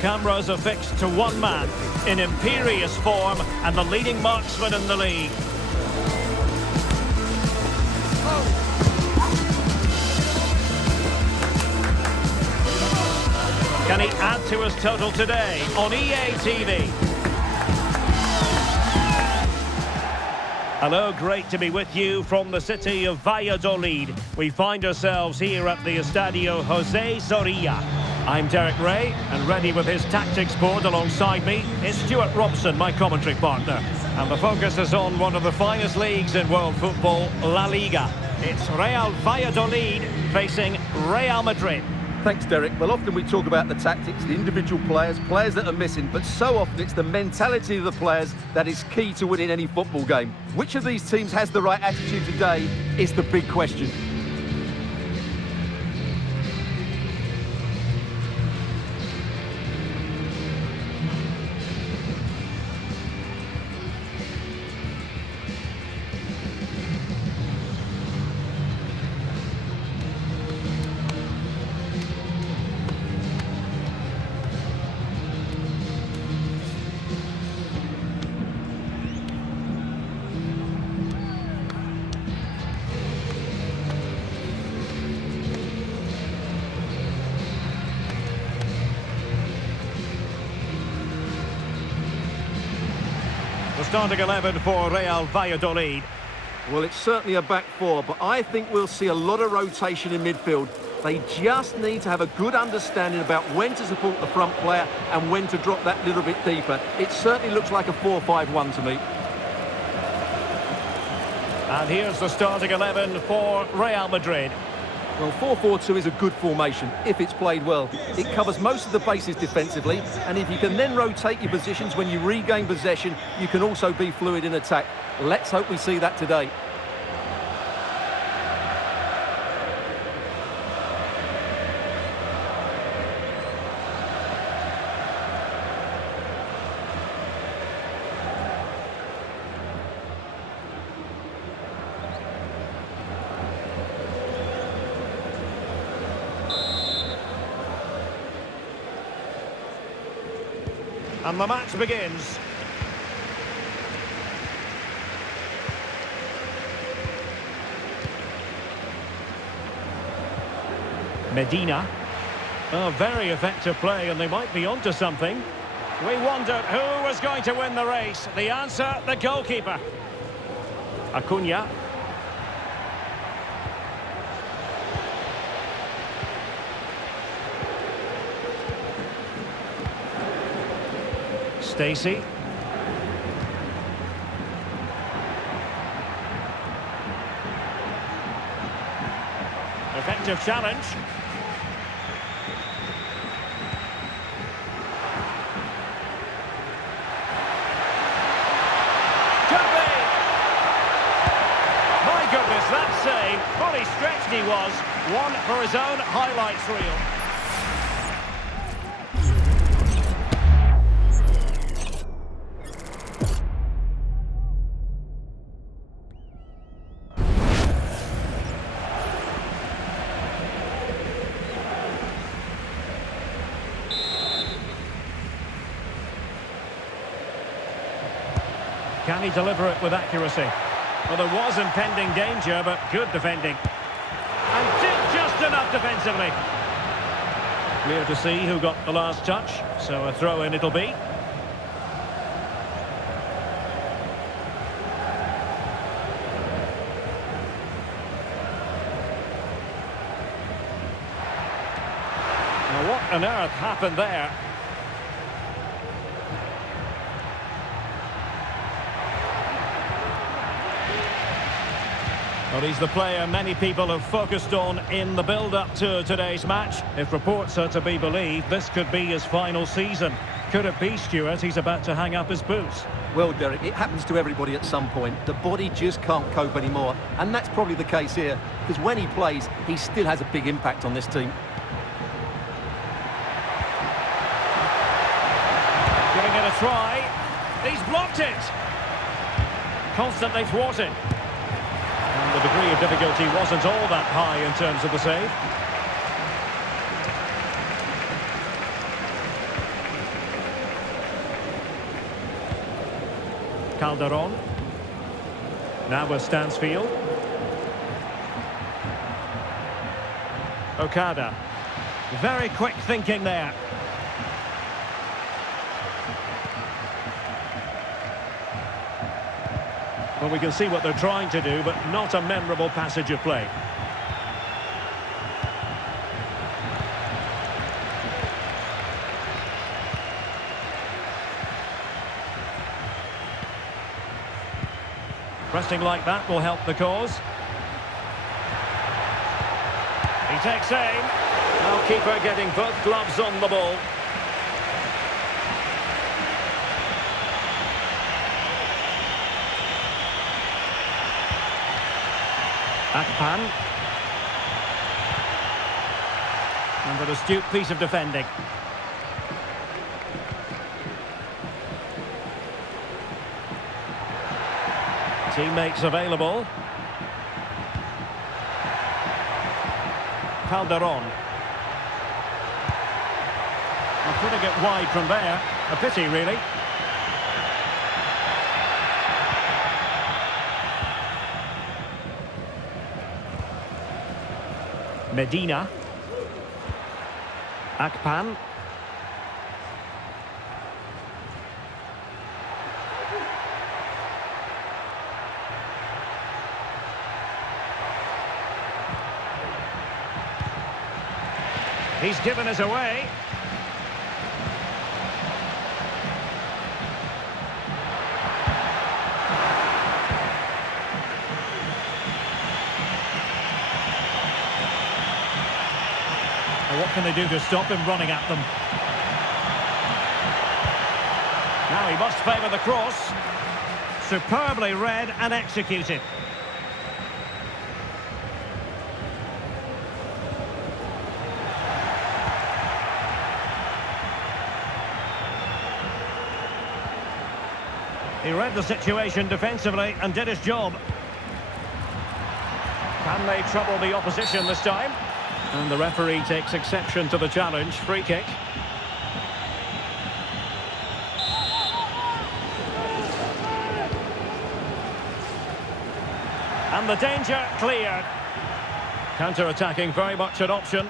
cameras are fixed to one man in imperious form and the leading marksman in the league. Can he add to his total today on EA TV? Hello, great to be with you from the city of Valladolid. We find ourselves here at the Estadio José Zorrilla. I'm Derek Ray, and ready with his tactics board alongside me is Stuart Robson, my commentary partner. And the focus is on one of the finest leagues in world football, La Liga. It's Real Valladolid facing Real Madrid. Thanks, Derek. Well, often we talk about the tactics, the individual players that are missing, but so often it's the mentality of the players that is key to winning any football game. Which of these teams has the right attitude today is the big question. The starting 11 for Real Valladolid. Well, it's certainly a back four, but I think we'll see a lot of rotation in midfield. They just need to have a good understanding about when to support the front player and when to drop that little bit deeper. It certainly looks like a 4-5-1 to me. And here's the starting 11 for Real Madrid. Well, 4-4-2 is a good formation if it's played well. It covers most of the bases defensively, and if you can then rotate your positions when you regain possession, you can also be fluid in attack. Let's hope we see that today. And the match begins. Medina. Oh, very effective play, and they might be onto something. We wondered who was going to win the race. The answer, the goalkeeper. Acuna. Stacey. Effective challenge. Could be. My goodness, that save. Fully stretched he was. One for his own highlights reel. Can he deliver it with accuracy? Well, there was impending danger, but good defending. And did just enough defensively. Clear to see who got the last touch, so a throw-in it'll be. Now, what on earth happened there? Well, he's the player many people have focused on in the build-up to today's match. If reports are to be believed, this could be his final season. Could it be, Stuart, he's about to hang up his boots? Well, Derek, it happens to everybody at some point. The body just can't cope anymore. And that's probably the case here, because when he plays, he still has a big impact on this team. Giving it a try. He's blocked it. Constantly thwarted. And the degree of difficulty wasn't all that high in terms of the save. Calderon. Now with Stansfield. Okada. Very quick thinking there. Well, we can see what they're trying to do, but not a memorable passage of play. Pressing like that will help the cause. He takes aim. Now keeper getting both gloves on the ball. Akpan. And an astute piece of defending. Teammates available. Calderon. Well, putting it wide from there. A pity, really. Medina. Akpan. He's given us away. Well, what can they do to stop him running at them? Now he must favour the cross. Superbly read and executed. He read the situation defensively and did his job. Can they trouble the opposition this time? And the referee takes exception to the challenge. Free kick. And the danger cleared. Counter-attacking very much an option.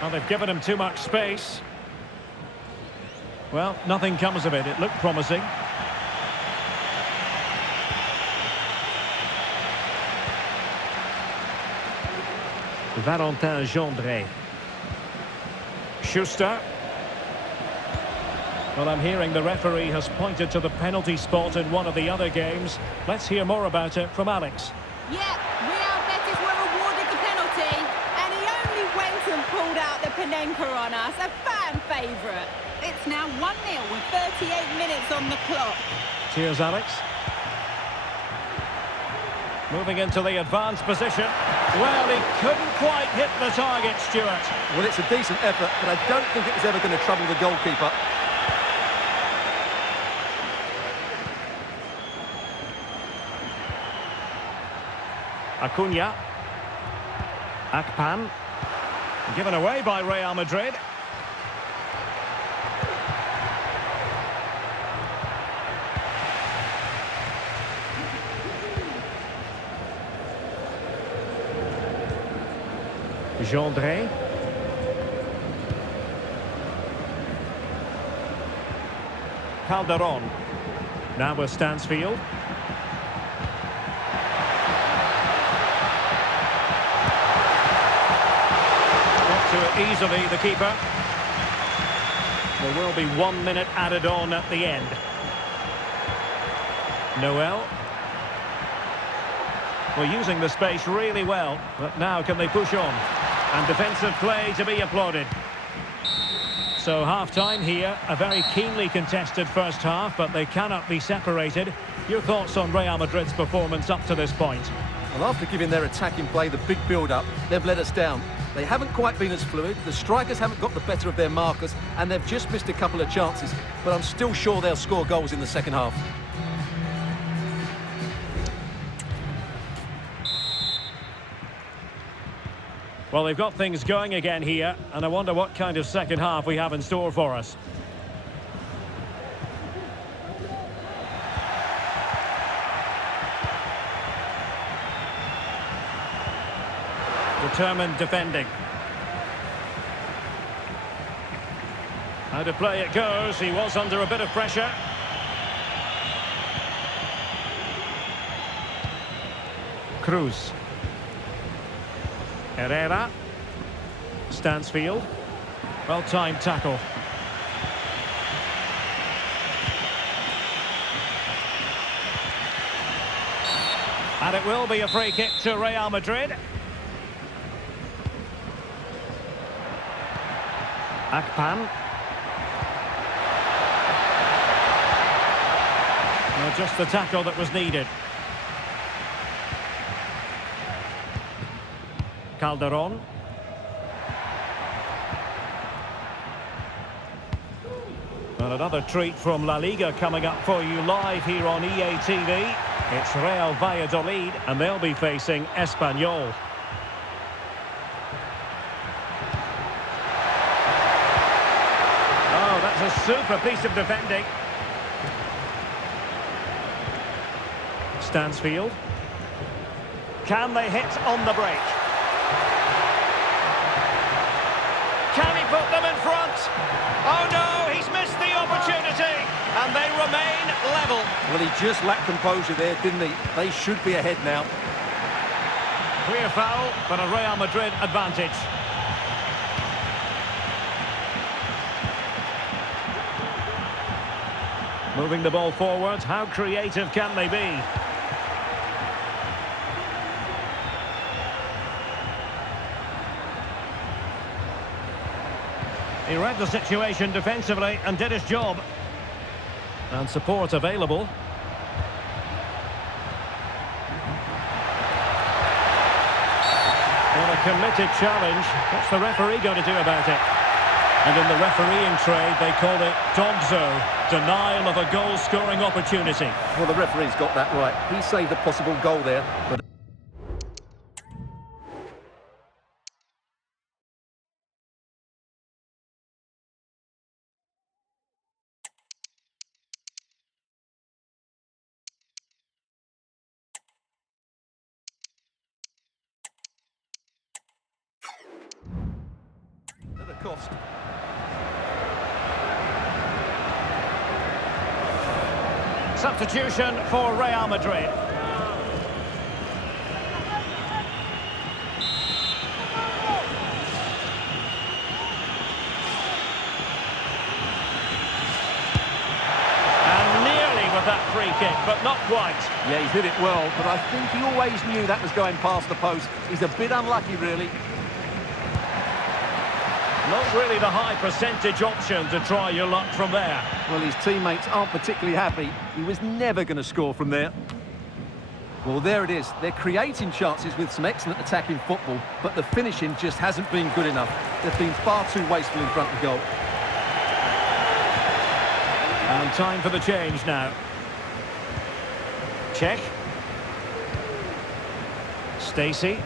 Well, they've given him too much space. Well, nothing comes of it. It looked promising. Valentin Gendré. Schuster. Well, I'm hearing the referee has pointed to the penalty spot in one of the other games. Let's hear more about it from Alex. Yeah, Real Betis were awarded the penalty, and he only went and pulled out the Panenka on us, a fan favourite. It's now 1-0 with 38 minutes on the clock. Cheers, Alex. Moving into the advanced position. Well, he couldn't quite hit the target, Stuart. Well, it's a decent effort, but I don't think it was ever going to trouble the goalkeeper. Acuna. Akpan. Given away by Real Madrid. Gendré. Calderon. Now with Stansfield. Got to it easily, the keeper. There will be 1 minute added on at the end. Noel. Well, using the space really well, but now can they push on? And defensive play to be applauded. So half-time here, a very keenly contested first half, but they cannot be separated. Your thoughts on Real Madrid's performance up to this point? Well, after giving their attacking play the big build-up, they've let us down. They haven't quite been as fluid, the strikers haven't got the better of their markers, and they've just missed a couple of chances. But I'm still sure they'll score goals in the second half. Well, they've got things going again here, and I wonder what kind of second half we have in store for us. Determined defending. How to play it goes. He was under a bit of pressure. Cruz. Cariera. Stansfield. Well-timed tackle. And it will be a free kick to Real Madrid. Akpan. Well, just the tackle that was needed. Calderon. And another treat from La Liga coming up for you live here on EA TV. It's Real Valladolid, and they'll be facing Espanyol. Oh, that's a super piece of defending. Stansfield. Can they hit on the break? Can he put them in front? Oh no, he's missed the opportunity, and they remain level. Well, he just lacked composure there, didn't he? They should be ahead now. Clear foul, but a Real Madrid advantage. Moving the ball forward, how creative can they be? He read the situation defensively and did his job. And support available. What a committed challenge. What's the referee going to do about it? And in the refereeing trade, they call it dogzo, denial of a goal-scoring opportunity. Well, the referee's got that right. He saved a possible goal there, but... at a cost. Substitution for Real Madrid. And nearly with that free kick, but not quite. Yeah, he's hit it well, but I think he always knew that was going past the post. He's a bit unlucky, really. Not really the high percentage option to try your luck from there. Well, his teammates aren't particularly happy. He was never going to score from there. Well, there it is. They're creating chances with some excellent attacking football, but the finishing just hasn't been good enough. They've been far too wasteful in front of goal. And time for the change now. Check. Stacey.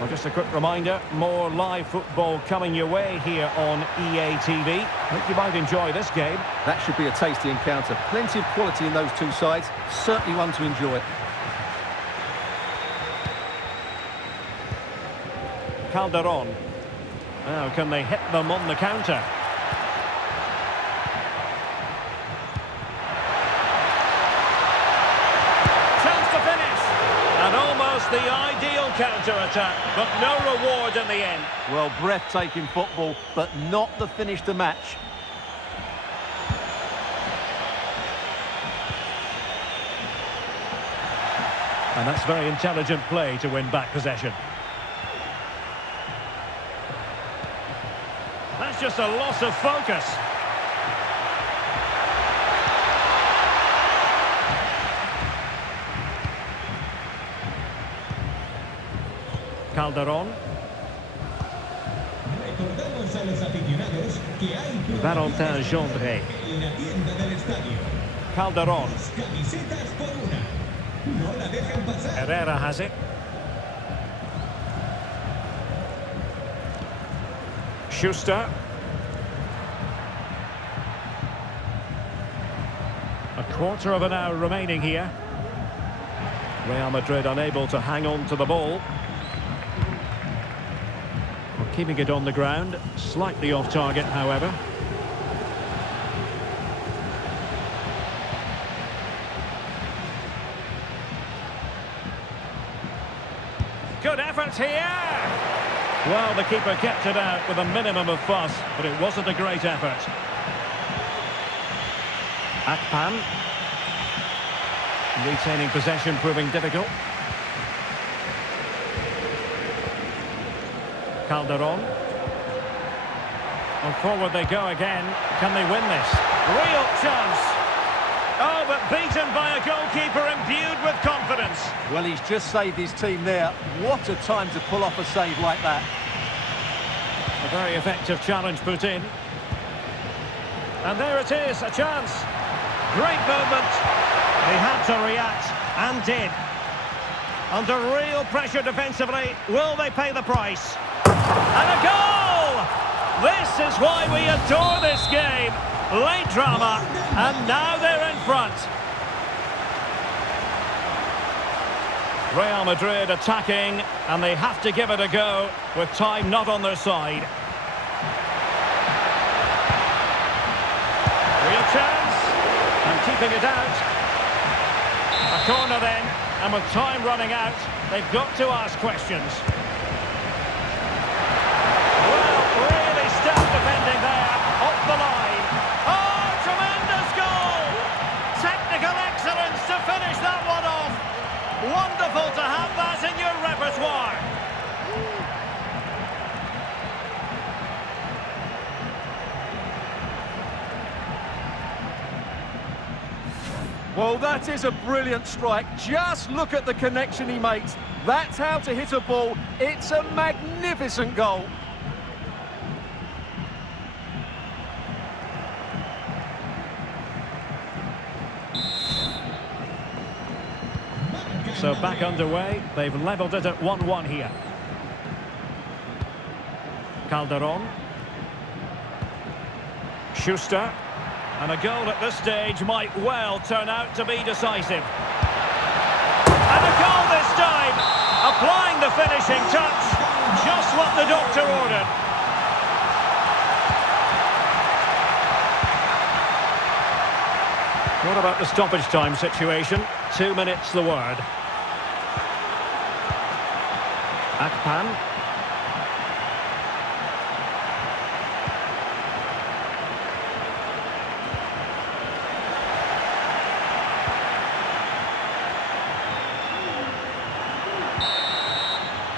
Well, just a quick reminder, more live football coming your way here on EA TV. I think you might enjoy this game. That should be a tasty encounter. Plenty of quality in those two sides. Certainly one to enjoy. Calderon. Now, can they hit them on the counter? Chance to finish. And almost the ideal counter-attack, but no reward in the end. Well, breathtaking football, but not the finish to match. And that's very intelligent play to win back possession. That's just a loss of focus. Calderon. Valentin Gendre. Calderon. Cariera has it. Schuster. A quarter of an hour remaining here. Real Madrid unable to hang on to the ball. Well, keeping it on the ground, slightly off target, however. Good effort here! Well, the keeper kept it out with a minimum of fuss, but it wasn't a great effort. Akpan. Retaining possession proving difficult. Calderon. And forward they go again. Can they win this? Real chance. Oh, but beaten by a goalkeeper imbued with confidence. Well, he's just saved his team there. What a time to pull off a save like that. A very effective challenge put in. And there it is, a chance. Great moment. He had to react, and did. Under real pressure defensively, will they pay the price? And a goal! This is why we adore this game. Late drama, and now they're in front. Real Madrid attacking, and they have to give it a go, with time not on their side. Real chance, and keeping it out. A corner then, and with time running out, they've got to ask questions. Well, really stout defending there, off the line. Oh, tremendous goal! Technical excellence to finish that one off. Wonderful to have that in your repertoire. Well, that is a brilliant strike. Just look at the connection he makes. That's how to hit a ball. It's a magnificent goal. So back underway. They've levelled it at 1-1 here. Calderon. Schuster. And a goal at this stage might well turn out to be decisive. And a goal this time! Applying the finishing touch. Just what the doctor ordered. What about the stoppage time situation? 2 minutes the word. Akpan.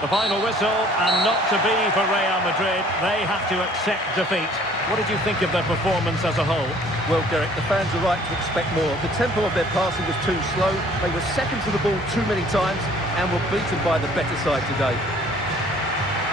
The final whistle, and not to be for Real Madrid. They have to accept defeat. What did you think of their performance as a whole? Well, Derek, the fans are right to expect more. The tempo of their passing was too slow. They were second to the ball too many times and were beaten by the better side today.